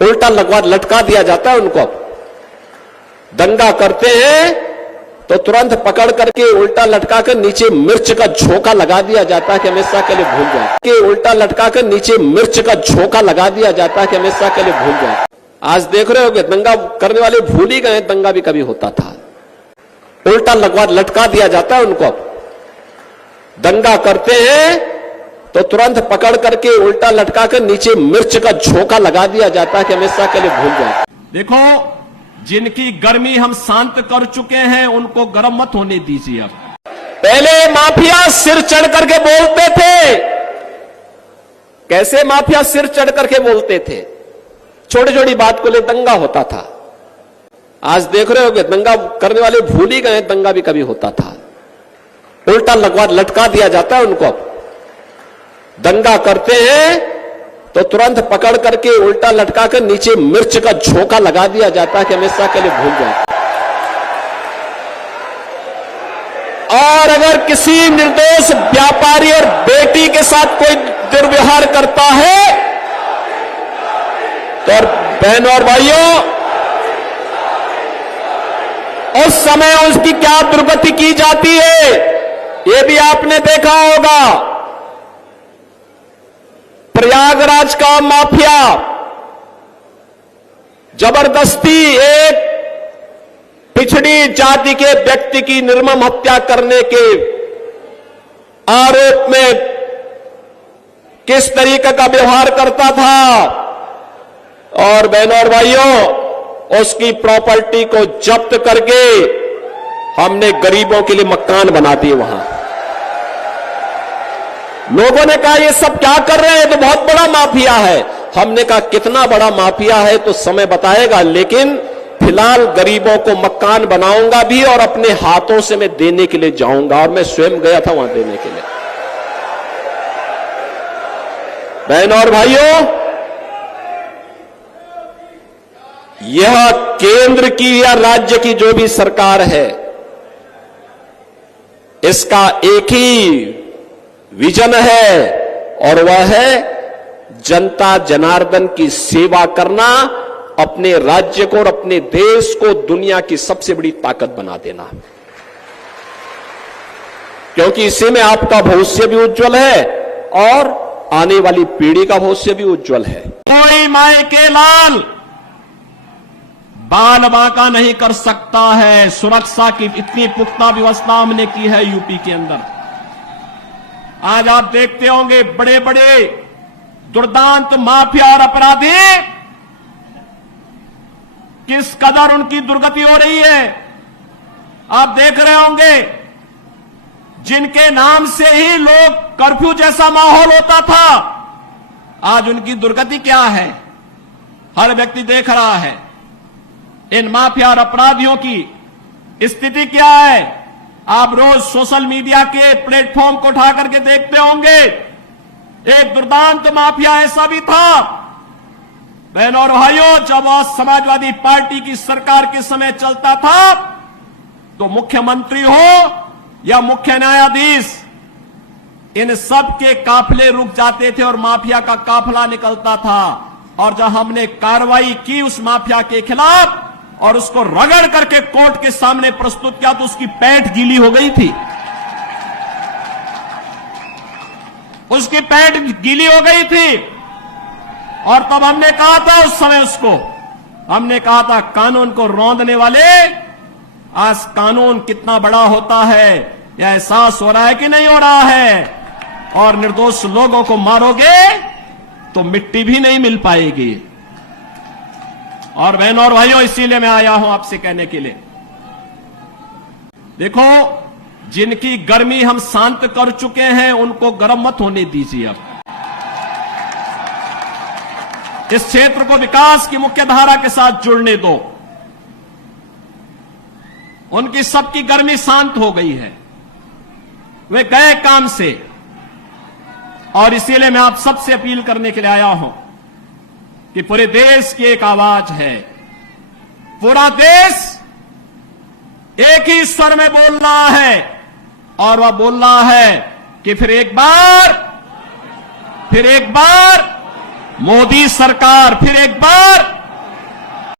उल्टा लटका दिया जाता है उनको। दंगा करते हैं तो तुरंत पकड़ करके उल्टा लटका कर नीचे मिर्च का झोंका लगा दिया जाता है कि हमेशा के लिए भूल जाए, कि उल्टा लटका कर नीचे मिर्च का झोंका लगा दिया जाता है कि हमेशा के लिए भूल जाए। आज देख रहे हो दंगा करने वाले भूल ही गए दंगा भी कभी होता था। उल्टा लटका दिया जाता है उनको। दंगा करते हैं तो तुरंत पकड़ करके उल्टा लटका कर नीचे मिर्च का झोंका लगा दिया जाता है कि हमेशा के लिए भूल जाए। देखो, जिनकी गर्मी हम शांत कर चुके हैं उनको गर्म मत होने दीजिए। अब पहले माफिया सिर चढ़ करके बोलते थे। कैसे माफिया सिर चढ़ करके बोलते थे? छोटी छोटी बात को ले दंगा होता था। आज देख रहे हो दंगा करने वाले भूल ही गए दंगा भी कभी होता था। उल्टा लटका दिया जाता है उनको। दंगा करते हैं तो तुरंत पकड़ करके उल्टा लटका कर नीचे मिर्च का झोंका लगा दिया जाता है कि हमेशा के लिए भूल जाए। और अगर किसी निर्दोष व्यापारी और बेटी के साथ कोई दुर्व्यवहार करता है तो बहनों और भाइयों, उस समय उसकी क्या दुर्गति की जाती है ये भी आपने देखा होगा। प्रयागराज का माफिया जबरदस्ती एक पिछड़ी जाति के व्यक्ति की निर्मम हत्या करने के आरोप में किस तरीके का व्यवहार करता था। और बहनों और भाइयों, उसकी प्रॉपर्टी को जब्त करके हमने गरीबों के लिए मकान बना दिए वहां। लोगों ने कहा ये सब क्या कर रहे हैं, तो बहुत बड़ा माफिया है। हमने कहा कितना बड़ा माफिया है तो समय बताएगा, लेकिन फिलहाल गरीबों को मकान बनाऊंगा भी और अपने हाथों से मैं देने के लिए जाऊंगा। और मैं स्वयं गया था वहां देने के लिए। बहनों और भाइयों, यह केंद्र की या राज्य की जो भी सरकार है, इसका एक ही विजन है और वह है जनता जनार्दन की सेवा करना, अपने राज्य को और अपने देश को दुनिया की सबसे बड़ी ताकत बना देना। क्योंकि इसी में आपका भविष्य भी उज्जवल है और आने वाली पीढ़ी का भविष्य भी उज्जवल है। कोई माई के लाल बाल बांका नहीं कर सकता है। सुरक्षा की इतनी पुख्ता व्यवस्था हमने की है यूपी के अंदर। आज आप देखते होंगे बड़े बड़े दुर्दांत माफिया और अपराधी किस कदर उनकी दुर्गति हो रही है। आप देख रहे होंगे जिनके नाम से ही लोग कर्फ्यू जैसा माहौल होता था, आज उनकी दुर्गति क्या है हर व्यक्ति देख रहा है। इन माफिया और अपराधियों की स्थिति क्या है आप रोज सोशल मीडिया के प्लेटफॉर्म को उठा करके देखते होंगे। एक दुर्दांत माफिया ऐसा भी था बहनों और भाइयों, जब वह समाजवादी पार्टी की सरकार के समय चलता था तो मुख्यमंत्री हो या मुख्य न्यायाधीश, इन सब के काफिले रुक जाते थे और माफिया का काफिला निकलता था। और जब हमने कार्रवाई की उस माफिया के खिलाफ और उसको रगड़ करके कोर्ट के सामने प्रस्तुत किया तो उसकी पैंट गीली हो गई थी। उसकी पैंट गीली हो गई थी। और तब हमने कहा था उस समय उसको, हमने कहा था कानून को रौंदने वाले, आज कानून कितना बड़ा होता है यह एहसास हो रहा है कि नहीं हो रहा है। और निर्दोष लोगों को मारोगे तो मिट्टी भी नहीं मिल पाएगी। और बहनों और भाइयों, इसीलिए मैं आया हूं आपसे कहने के लिए, देखो जिनकी गर्मी हम शांत कर चुके हैं उनको गर्म मत होने दीजिए। अब इस क्षेत्र को विकास की मुख्य धारा के साथ जुड़ने दो। उनकी सबकी गर्मी शांत हो गई है, वे गए काम से। और इसीलिए मैं आप सबसे अपील करने के लिए आया हूं कि पूरे देश की एक आवाज है, पूरा देश एक ही स्वर में बोल रहा है। और वह बोल रहा है कि फिर एक बार मोदी सरकार, फिर एक बार